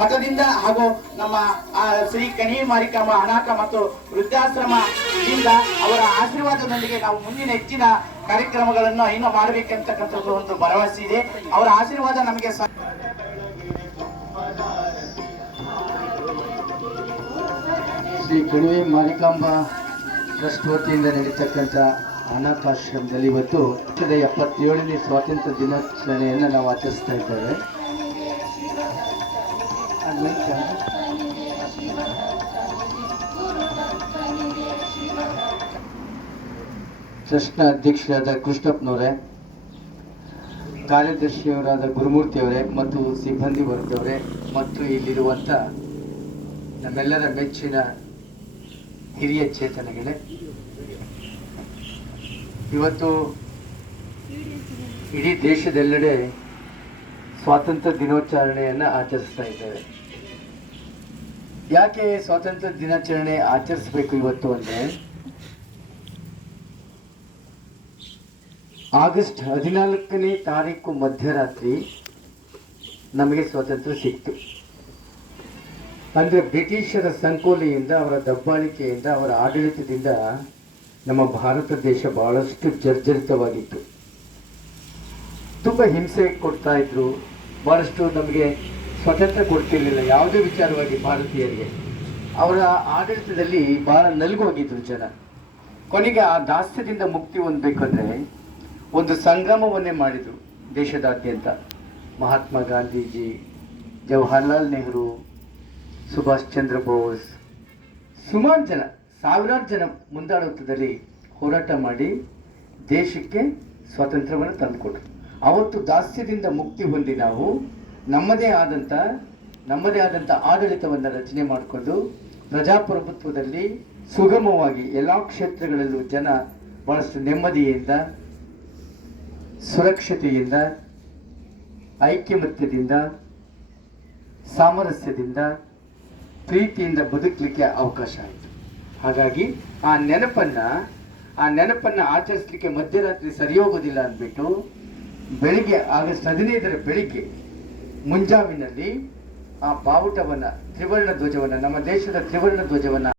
ಮಠದಿಂದ ಹಾಗೂ ನಮ್ಮ ಶ್ರೀ ಕನಿ ಮಾರಿಕಾಂಬ ಅನಾಥ ಮತ್ತು ವೃದ್ಧಾಶ್ರಮದಿಂದ ಅವರ ಆಶೀರ್ವಾದದೊಂದಿಗೆ ನಾವು ಮುಂದಿನ ಹೆಚ್ಚಿನ ಕಾರ್ಯಕ್ರಮಗಳನ್ನು ಇನ್ನೂ ಮಾಡಬೇಕಂತಕ್ಕಂಥದ್ದು ಒಂದು ಭರವಸೆ ಇದೆ. ಅವರ ಆಶೀರ್ವಾದ ನಮಗೆ ಶ್ರೀ ಕಣಿವೆ ಮಾರಿಕಾಂಬ ಟ್ರಸ್ಟ್ ವತಿಯಿಂದ ನಡೀತಕ್ಕಂಥ ಅನಾಥಾಶ್ರಮದಲ್ಲಿ ಇವತ್ತು 77ನೇ ಸ್ವಾತಂತ್ರ್ಯ ದಿನಾಚರಣೆಯನ್ನು ನಾವು ಆಚರಿಸ್ತಾ ಇದ್ದೇವೆ. ಟ್ರಸ್ಟ್ನ ಅಧ್ಯಕ್ಷರಾದ ಕೃಷ್ಣಪ್ಪನವರೇ, ಕಾರ್ಯದರ್ಶಿಯವರಾದ ಗುರುಮೂರ್ತಿಯವರೇ ಮತ್ತು ಸಿಬ್ಬಂದಿ ವರ್ಗದವರೇ ಮತ್ತು ಇಲ್ಲಿರುವಂಥ ನಮ್ಮೆಲ್ಲರ ಮೆಚ್ಚಿನ ಹಿರಿಯ ಚೇತನಗಳೇ, ಇವತ್ತು ಇಡೀ ದೇಶದೆಲ್ಲೆಡೆ ಸ್ವಾತಂತ್ರ್ಯ ದಿನಾಚರಣೆಯನ್ನು ಆಚರಿಸ್ತಾ ಇದ್ದೇವೆ. ಯಾಕೆ ಸ್ವಾತಂತ್ರ್ಯ ದಿನಾಚರಣೆ ಆಚರಿಸಬೇಕು ಇವತ್ತು ಅಂದರೆ, ಆಗಸ್ಟ್ 14ನೇ ತಾರೀಕು ಮಧ್ಯರಾತ್ರಿ ನಮಗೆ ಸ್ವಾತಂತ್ರ್ಯ ಸಿಕ್ತು. ಅಂದರೆ ಬ್ರಿಟಿಷರ ಸಂಕೋಲೆಯಿಂದ, ಅವರ ದಬ್ಬಾಳಿಕೆಯಿಂದ, ಅವರ ಆಡಳಿತದಿಂದ ನಮ್ಮ ಭಾರತ ದೇಶ ಬಹಳಷ್ಟು ಜರ್ಜರಿತವಾಗಿತ್ತು. ತುಂಬ ಹಿಂಸೆ ಕೊಡ್ತಾ ಇದ್ರು, ಬಹಳಷ್ಟು ನಮಗೆ ಸ್ವಾತಂತ್ರ್ಯ ಕೊಡ್ತಿರ್ಲಿಲ್ಲ ಯಾವುದೇ ವಿಚಾರವಾಗಿ. ಭಾರತೀಯರಿಗೆ ಅವರ ಆಡಳಿತದಲ್ಲಿ ಬಹಳ ನಲುಗೋಗಿದ್ರು ಜನ. ಕೊನೆಗೆ ಆ ದಾಸ್ಯದಿಂದ ಮುಕ್ತಿ ಹೊಂದಬೇಕಂದ್ರೆ ಒಂದು ಸಂಗಮವನ್ನೇ ಮಾಡಿದರು ದೇಶದಾದ್ಯಂತ. ಮಹಾತ್ಮ ಗಾಂಧೀಜಿ, ಜವಾಹರ್ಲಾಲ್ ನೆಹರು, ಸುಭಾಷ್ ಚಂದ್ರ ಬೋಸ್, ಸುಮಾರು ಜನ, ಸಾವಿರಾರು ಜನ ಮುಂದಾಳತ್ವದಲ್ಲಿ ಹೋರಾಟ ಮಾಡಿ ದೇಶಕ್ಕೆ ಸ್ವಾತಂತ್ರ್ಯವನ್ನು ತಂದುಕೊಟ್ರು. ಅವತ್ತು ದಾಸ್ಯದಿಂದ ಮುಕ್ತಿ ಹೊಂದಿ ನಾವು ನಮ್ಮದೇ ಆದಂಥ ಆಡಳಿತವನ್ನು ರಚನೆ ಮಾಡಿಕೊಂಡು ಪ್ರಜಾಪ್ರಭುತ್ವದಲ್ಲಿ ಸುಗಮವಾಗಿ ಎಲ್ಲ ಕ್ಷೇತ್ರಗಳಲ್ಲೂ ಜನ ಬಹಳಷ್ಟು ನೆಮ್ಮದಿಯಿಂದ, ಸುರಕ್ಷತೆಯಿಂದ, ಐಕ್ಯಮತ್ಯದಿಂದ, ಸಾಮರಸ್ಯದಿಂದ, ಪ್ರೀತಿಯಿಂದ ಬದುಕಲಿಕ್ಕೆ ಅವಕಾಶ ಆಯಿತು. ಹಾಗಾಗಿ ಆ ನೆನಪನ್ನು ಆಚರಿಸಲಿಕ್ಕೆ ಮಧ್ಯರಾತ್ರಿ ಸರಿ ಹೋಗೋದಿಲ್ಲ ಅಂದ್ಬಿಟ್ಟು ಬೆಳಿಗ್ಗೆ ಆಗಸ್ಟ್ 15ರ ಬೆಳಿಗ್ಗೆ ಮುಂಜಾವಿನಲ್ಲಿ ಆ ಬಾವುಟವನ್ನು, ತ್ರಿವರ್ಣ ಧ್ವಜವನ್ನು, ನಮ್ಮ ದೇಶದ ತ್ರಿವರ್ಣ ಧ್ವಜವನ್ನು